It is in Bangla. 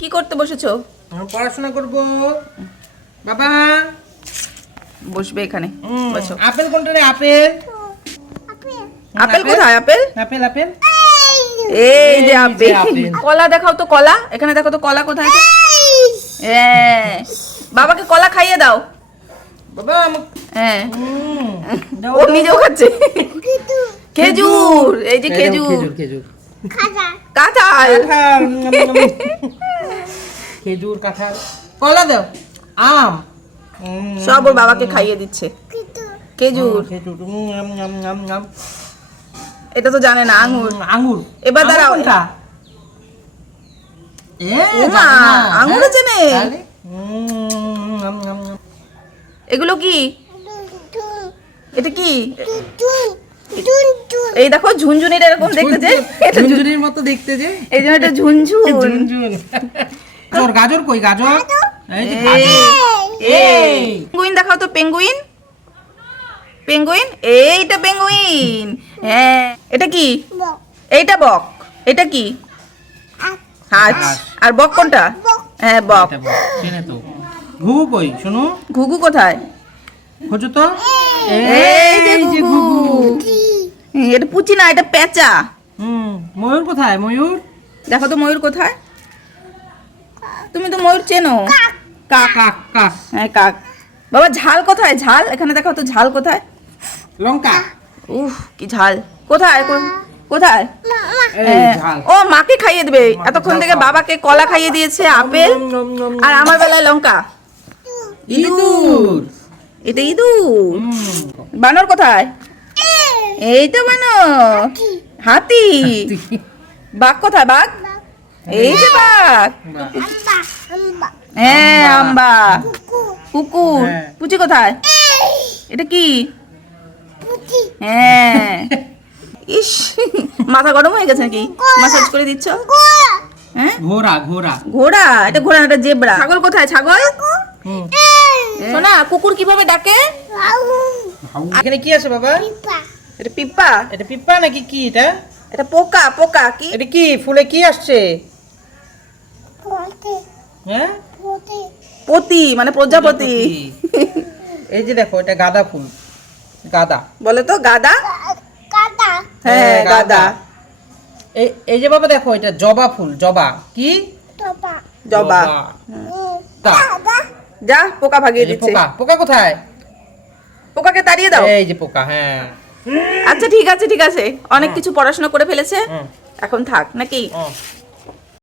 কি করতে বসেছো? পড়াশোনা করব বাবা। বসবে এখানে, বসো। আপেল কোনটা রে? আপেল আপেল কোথায়? আপেল আপেল আপেল এই যে আপেল। আপেল। কলা দেখাও তো, কলা এখানে দেখো তো, কলা কোথায়? হ্যাঁ, বাবাকে কলা খাইয়ে দাও। বাবা হ্যাঁ, দাও, ও দাও। নিজেও খাচ্ছে। খেজুর, এই যে খেজুর, খেজুর কাঁঠাল। কাঁঠাল, খেজুর কাঁঠাল, কলা দাও, আম। সব ওর বাবাকে খাইয়ে দিচ্ছে। খেজুর, খেজুর এটা তো জানে না। আঙ্গুর, আঙ্গুর। এবার দাঁড়াও। কোনটা? ওমা, আঙ্গুরও চেনে? এগুলো কি? এটা কি? এই দেখো ঝুনঝুনির এরকম দেখতে যে, এটা ঝুনঝুনির মতো দেখতে যে, এই জন্য এটা ঝুনঝুন। ঝুনঝুন। গাজর, গাজর কই গাজর? এই যে এই, গাজর। এই পেঙ্গুইন দেখাও তো, পেঙ্গুইন, পেঙ্গুইন, এইটা পেঙ্গুইন। হ্যাঁ, এটা কি? এইটা বক। এটা কি? হাঁস। আর বক কোনটা? হ্যাঁ, বক। এটা বল, চেনে তো। ঘুঘু কই শুনো? ঘুঘু কোথায়? খোঁজো তো। এই যে ঘুঘু। এটা পুচি না, এটা পেঁচা। ময়ূর কোথায়? ময়ূর দেখো তো ময়ূর কোথায়? তুমি তো ময়ূর চেনো। কাক, কাক কাক। হ্যাঁ কাক। বাবা ঝাল কোথায়? ঝাল এখানে দেখো তো, ঝাল কোথায়? লঙ্কা। উফ, কি ঝাল! কোথায় কোথায়? এই হ্যাঁ। ঝাল। ও মাকে খাইয়ে দেবে। মাকে এতক্ষণ ঝাল থেকে খাওয়াবে। বাবাকে কলা খাইয়ে দিয়েছে, আপেল, আর আমার বেলায় লঙ্কা। ইঁদুর। এটা ইঁদুর। বানর কোথায়? এই তো বানর। হাতি। বাঘ কোথায়? বাঘ, এই যে বাঘ। হ্যাঁ, আম্বা। কুকুর। হ্যাঁ। পুচি কোথায়? এটা কি? হ্যাঁ। ইস, মাথা গরম হয়ে গেছে নাকি? মাসাজ করে দিচ্ছ? হ্যাঁ, ঘোড়া ঘোড়া। ঘোড়া। এটা ঘোড়া না, এটা জেব্রা। ছাগল কোথায়? ছাগল। হুম। শোনা, কুকুর কিভাবে ডাকে? এখানে কি আছে বাবা? এটা পিপ্পা। এটা পিপ্পা নাকি কি এটা? এটা পোকা। পোকা কি? এটা কি ফুলে কি আসছে? হ্যাঁ, পতি মানে প্রজাপতি। এই যে দেখো, এটা গাঁদা ফুল। গাঁদা। বলে তো গাদা। হ্যাঁ, গাদা। এই যে বাবা দেখো, এটা জবা ফুল। জবা কি? জবা। তা, যা, পোকা ভাগিয়ে এই যে দিচ্ছে। পোকা। পোকা কোথায়? পোকাকে তাড়িয়ে দাও। এই যে পোকা। হ্যাঁ। আচ্ছা ঠিক আছে, ঠিক আছে, অনেক কিছু পড়াশোনা করে ফেলেছে, হুম। এখন থাক নাকি? হুম।